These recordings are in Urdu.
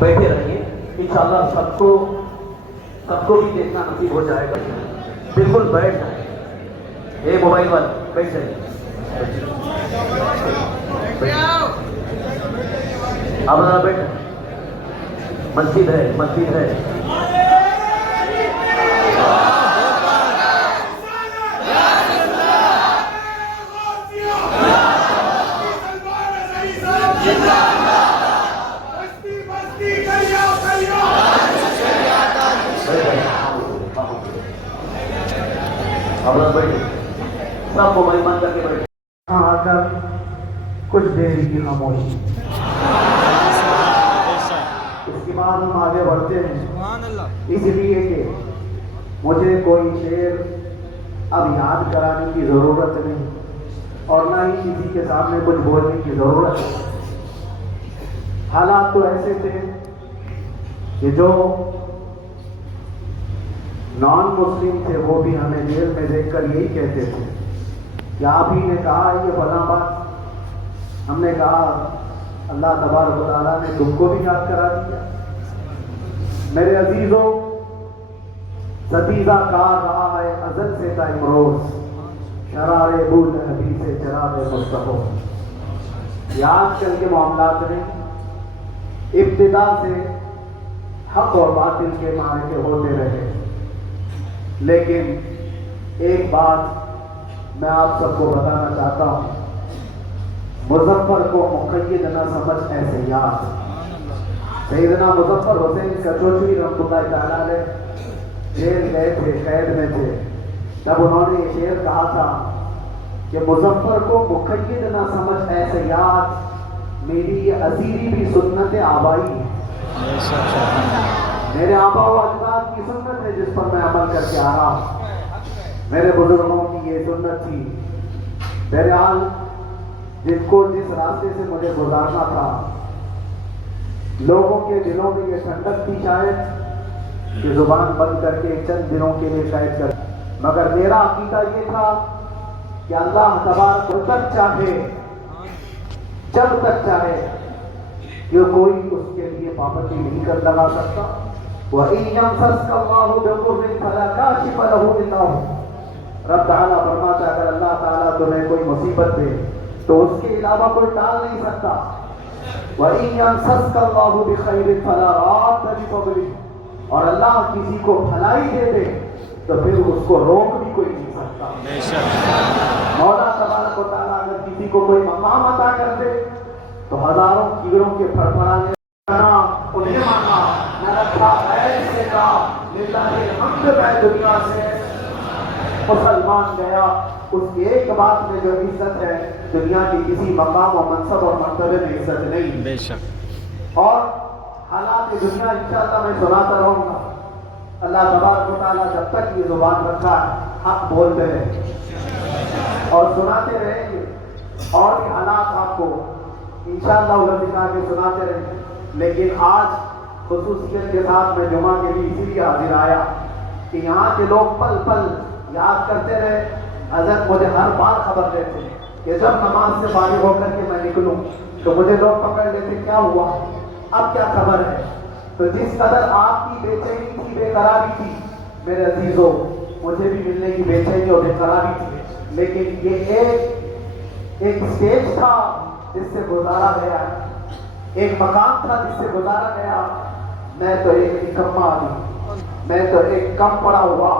بیٹھے رہیے، انشاءاللہ سب کو بھی دیکھنا نصیب ہو جائے گا. بالکل بیٹھ جائیں. اے موبائل والا بیٹھ جائیے. آپ ذرا بیٹھ. مسجد ہے، مسجد ہے. سب موبائل بند کر کے بیٹھے. آ کر کچھ دیر کی خاموشی، اس کے بعد ہم آگے بڑھتے ہیں. اس لیے کہ مجھے کوئی شعر اب یاد کرانے کی ضرورت نہیں اور نہ ہی کسی کے سامنے کچھ بولنے کی ضرورت ہے. حالات تو ایسے تھے کہ جو نان مسلم تھے وہ بھی ہمیں جیل میں دیکھ کر یہی کہتے تھے کہ آپ ہی نے کہا یہ فلاں بات. ہم نے کہا اللہ تبارک و تعالیٰ نے تم کو بھی یاد کرا دیا. میرے عزیزوں، ستیزہ کار رہا ہے ازل سے تا امروز، شرار بود نبی سے چراغ مصطفیٰ. یہ آج کل کے معاملات میں ابتدا سے حق اور باطل کے معرکے ہوتے رہے، لیکن ایک بات میں آپ سب کو بتانا چاہتا ہوں. مظفر کو مقید نہ سمجھ ایسے یاد. سیدنا مظفر حسین کچوچوی رحمۃ اللہ تعالیٰ علیہ جیل گئے تھے، قید میں تھے. جب انہوں نے یہ شعر کہا تھا کہ مظفر کو مقید نہ سمجھ ایسے یاد، میری یہ اسیری بھی سنت آبائی ہے. میرے آبا و اجداد کی سنت ہے جس پر میں عمل کر کے آ رہا ہوں. میرے بزرگوں کی یہ سنت تھی. بہرحال جن کو جس راستے سے مجھے گزارنا تھا، لوگوں کے دلوں میں یہ ٹھنڈک تھی شاید کہ زبان بند کر کے چند دنوں کے لیے قید کر، مگر میرا عقیدہ یہ تھا کہ اللہ تبارک و تک چاہے، جب تک چاہے، کہ کوئی اس کے لیے پابندی نہیں کر لگا سکتا. وَإِن يَمْسَسْكَ اللَّهُ بِضُرٍّ فَلَا كَاشِفَ لَهُ إِلَّا هُوَ. رب تعالیٰ فرماتا ہے اگر اللہ تعالیٰ تمہیں کوئی مصیبت دے تو اس کے علاوہ کوئی ٹال نہیں سکتا. وَإِن يَمْسَسْكَ اللَّهُ بِخَيْرٍ فَلَا رَادَّ لِفَضْلِهِ. اور اللہ کسی کو بھلائی دے دے تو پھر اس کو روک بھی کوئی نہیں سکتا. مولا تبارک و تعالیٰ اگر کسی کو کوئی مقام عطا کر دے تو ہزاروں کیڑوں کے پھڑپڑانے انہیں مانا نہ رکھا ایسے کا للہ الحمد. میں دنیا سے مسلمان گیا اس کی ایک بات میں جو عزت ہے دنیا کی کسی مقام و منصب اور مرتبے میں عزت نہیں. بے شک. اور حالات دنیا انشاءاللہ میں سناتا رہوں گا. اللہ تبارک و تعالیٰ جب تک یہ زبان رکھا ہے حق بولتے رہے اور سناتے رہیں گے. اور بھی حالات آپ کو انشاءاللہ علماء کے سناتے رہیں. لیکن آج خصوصیت کے ساتھ میں جمعہ کے لیے اسی لیے حاضر آیا کہ یہاں کے لوگ پل پل یاد کرتے رہے. حضرت مجھے ہر بار خبر دیتے کہ جب نماز سے فارغ ہو کر کے میں نکلوں تو مجھے لوگ پکڑ لیتے کیا ہوا، اب کیا خبر ہے. تو جس قدر آپ کی بے چینی تھی، بے قراری تھی، میرے عزیزوں مجھے بھی ملنے کی بے چینی اور بے قراری تھی. لیکن یہ ایک سٹیج تھا جس سے گزارا گیا، ایک مقام تھا جس سے گزارا گیا. میں تو ایک نکما آدمی، میں تو ایک کم پڑا ہوا.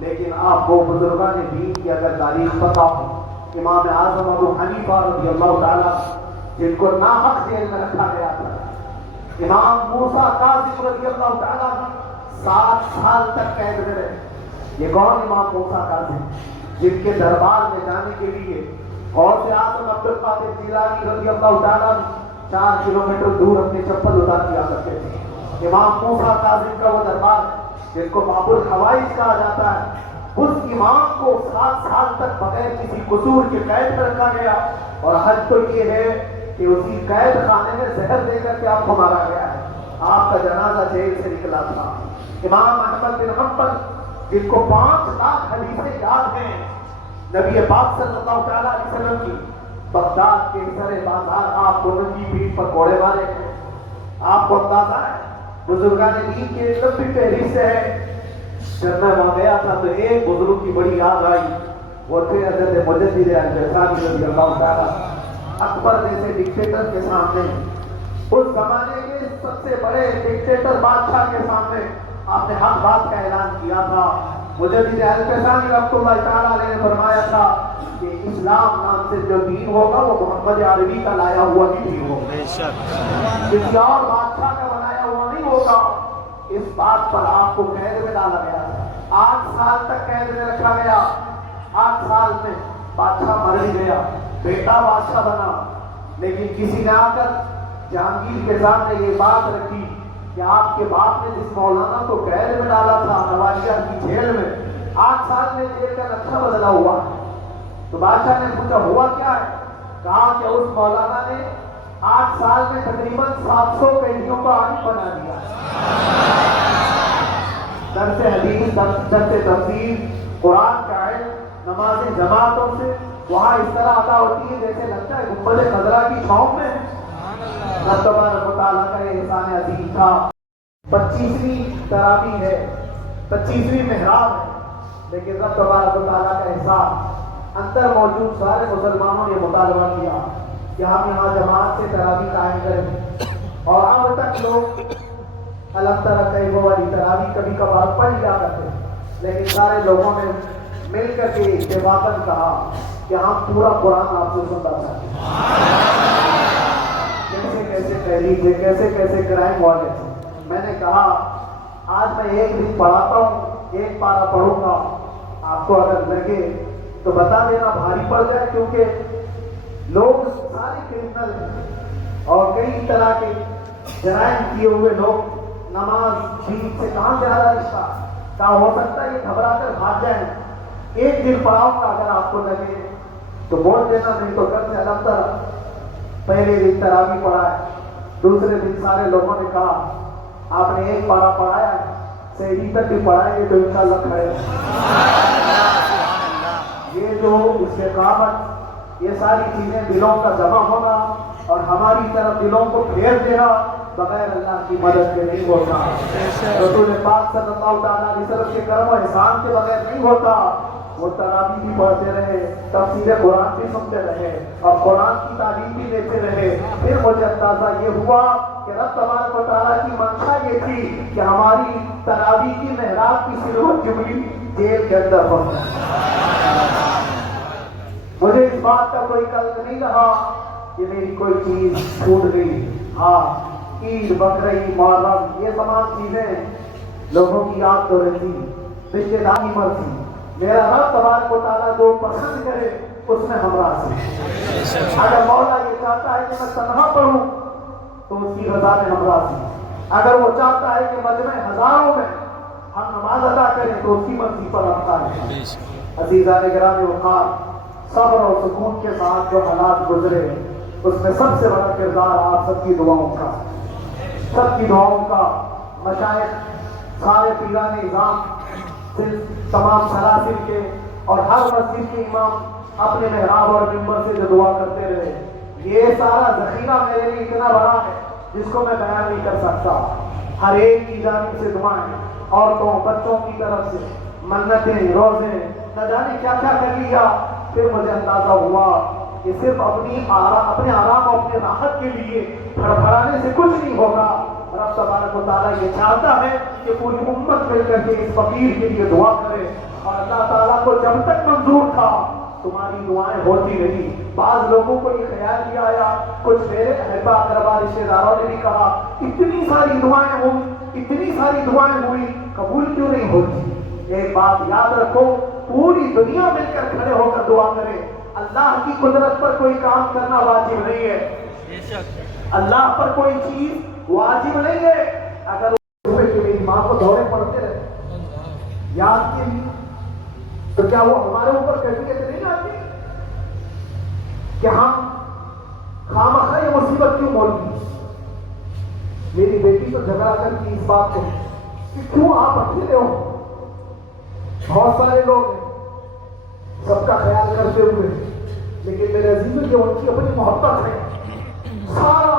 لیکن آپ کو بزرگان دین کی اگر تاریخ پتا ہو، امام اعظم ابو حنیفہ رضی اللہ تعالیٰ جن کو ناحق جیل میں رکھا گیا تھا، امام موسیٰ کاظم رضی اللہ تعالیٰ 7 سال تک قید میں رہے. یہ کون امام موسیٰ کاظم جن کے دربار میں جانے کے لیے غوث اعظم عبد القادر جیلانی رضی اللہ تعالیٰ 4 کلومیٹر دور اپنے چپل اتار دیا کرتے تھے. امام موسیٰ کاظم کا وہ دربار جن کو باب الحوائج کہا جاتا ہے، اس امام کو 7 سال تک بغیر کسی قصور کے قید میں رکھا گیا. اور حج تو یہ ہے کہ اسی قید خانے میں زہر دے کر کے آپ کو مارا گیا ہے. آپ کا جنازہ جیل سے نکلا تھا. امام احمد بن حنبل جن کو 5 لاکھ حدیثیں یاد ہیں نبی پاک صلی اللہ تعالیٰ علیہ وسلم کی، بغداد کے سر بازار آپ کو ننگی پیٹھ پر کوڑے مارے گئے. آپ آپ کو اندازہ ہے بزرگان دین کی ایک لمبی فہرست سے ہے. جب میں وہاں گیا تھا تو ایک بزرگ کی بڑی یاد آئی. وہ تھے حضرت مجدد الفیضانی رضی اللہ تعالیٰ. اکبر جیسے ڈکٹیٹر کے سامنے, اس زمانے کے سب سے بڑے ڈکٹیٹر بادشاہ کے سامنے آپ نے حق بات کا اعلان کیا تھا. مجدد الفیضانی رحمۃ اللہ تعالیٰ علیہ نے فرمایا تھا کہ اسلام نام سے جو دین ہوگا وہ محمد عربی کا لایا ہوا ہی دین ہوگا, کسی اور بادشاہ کا بنایا ہوا نہیں ہوگا. اس بات پر آپ کو قید میں ڈالا گیا تھا, 8 سال تک قید میں رکھا گیا. 8 سال میں بادشاہ مر ہی گیا, بیٹا بادشاہ بنا. لیکن کسی نے آ کر جہانگیر کے سامنے یہ بات رکھی کہ آپ کے باپ نے جس مولانا کو قید میں ڈالا تھا نوازشاہ کی جیل میں, 8 سال میں جیل کا نقشہ بدلا ہوا. تو بادشاہ نے پوچھا ہوا کیا ہے؟ کہا کہ اس مولانا نے 8 سال میں تقریباً 700 قیدیوں کا عالم بنا دیا. درس حدیث, درس تفسیر, قرآن کا علم, نماز جماعتوں سے وہاں اس طرح ادا ہوتی ہے جیسے لگتا ہے گنبد خضرا کی چھاؤں میں. اللہ تبارک و تعالیٰ کا یہ احسان عظیم تھا. 25ویں تراویح ہے, 25ویں محراب ہے, لیکن رب تبارک و تعالیٰ کا احسان اندر موجود سارے مسلمانوں نے مطالبہ کیا کہ ہم یہاں جماعت سے تراویح قائم کریں. اور اب تک لوگ الگ طرح کئی وہ والی تراویح کبھی کبھار پڑھ لیا کرتے, لیکن سارے لوگوں نے مل کر کے اتفاقاً کہا کہ ہم پورا قرآن آپ سے سننا چاہتے ہیں. کیسے کیسے تحریک ہے, کیسے کیسے کرائم والے تھے. میں نے کہا آج میں ایک دن پڑھاتا ہوں, ایک پارہ پڑھوں گا, آپ کو اگر لگے تو بتا دینا, بھاری پڑ جائے, کیونکہ لوگ سارے کرمنل ہیں اور کئی طرح کے جرائم کیے ہوئے لوگ. نماز دین سے کہاں زیادہ رشتہ, کہاں ہو سکتا ہے یہ گھبرا کر بھاگ جائیں. ایک دن پڑھاؤں گا, اگر آپ کو لگے تو بول دینا, نہیں تو کل سے الگ طرح. پہلے دن تراویح پڑھا ہے, دوسرے دن سارے لوگوں نے کہا آپ نے ایک پارہ پڑھایا ہے, سحری تک بھی پڑھائیں گے تو انشاءاللہ کھڑے. یہ جو استقامت, یہ ساری چیزیں دلوں کا جمع ہونا اور ہماری طرف دلوں کو پھیر دینا بغیر اللہ کی مدد کے نہیں ہوتا. رسول پاک صلی اللہ تعالیٰ علیہ وسلم کے کرم و احسان کے بغیر نہیں ہوتا. وہ تراویح بھی پڑھتے رہے, تفسیر قرآن بھی سنتے رہے اور قرآن کی تعلیم بھی لیتے رہے. پھر مجھے اندازہ یہ ہوا کہ رب تبارک و تعالیٰ کی منشا یہ تھی کہ ہماری تراویح کی محراب کی سلوت جملی جیل کے اندر ہو. مجھے اس بات کا کوئی قلق نہیں رہا کہ میری کوئی چیز چھوٹ گئی. ہاں, عید, بقرعید, محرم, یہ تمام چیزیں لوگوں کی یاد تو رہتی, رشتے داری مرتی. میرا رب تبارک و تعالیٰ جو پسند کرے اس میں ہمراہ سے. اگر مولا یہ چاہتا ہے کہ میں تنہا پڑھوں تو اس کی رضا میں ہمراہ سے. اگر وہ چاہتا ہے کہ مجمع ہزاروں میں ہم نماز ادا کریں تو اس کی مرضی پر رکھتا ہے. عزیزان گرامی وقار, صبر اور سکون کے ساتھ جو حالات گزرے اس میں سب سے بڑا کردار آپ سب کی دعاؤں کا, سب کی دعاؤں کا. مشائخ, سارے پیران نظام, تمام سلاسل کے اور ہر مسجد کے امام اپنے محراب اور منبر سے جو دعا کرتے رہے, یہ سارا ذخیرہ میرے لیے اتنا بڑا ہے جس کو میں بیان نہیں کر سکتا. ہر ایک کی جانب سے دعائیں, عورتوں بچوں کی طرف سے منتیں, روزے, نہ جانے کیا کیا کر لیا. پھر مجھے اندازہ ہوا کہ صرف اپنے آرام اور اپنے راحت کے لیے پھڑپھڑانے سے کچھ نہیں ہوگا. رب تبارک و تعالیٰ یہ چاہتا ہے کہ پوری امت مل کر کے اس فقیر کے لیے دعا کرے. اور اللہ تعالیٰ کو جب تک منظور تھا تمہاری دعائیں ہوتی رہی. بعض لوگوں کو یہ خیال بھی آیا, کچھ میرے احبا اقربا رشتے داروں نے بھی کہا اتنی ساری دعائیں ہوئی, اتنی ساری دعائیں ہوئی, قبول کیوں نہیں ہوتی؟ ایک بات یاد رکھو, پوری دنیا مل کر کھڑے ہو کر دعا کرے. اللہ کی قدرت پر کوئی کام کرنا واجب نہیں ہے, اللہ پر کوئی چیز واجب نہیں ہے. اگر میری ماں کو دورے پڑتے رہے یاد کے لیے تو کیا وہ ہمارے اوپر کیفیت نہیں آتی کہ ہم خامخواہ یہ مصیبت کیوں بول گی؟ میری بیٹی تو جھگڑا کر کی اس بات کو کہ کیوں آپ اکیلے ہو, بہت سارے لوگ ہیں سب کا خیال کرتے ہوئے, لیکن میرے عزیزوں یہ ان کی اپنی محبت ہے. سارا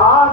8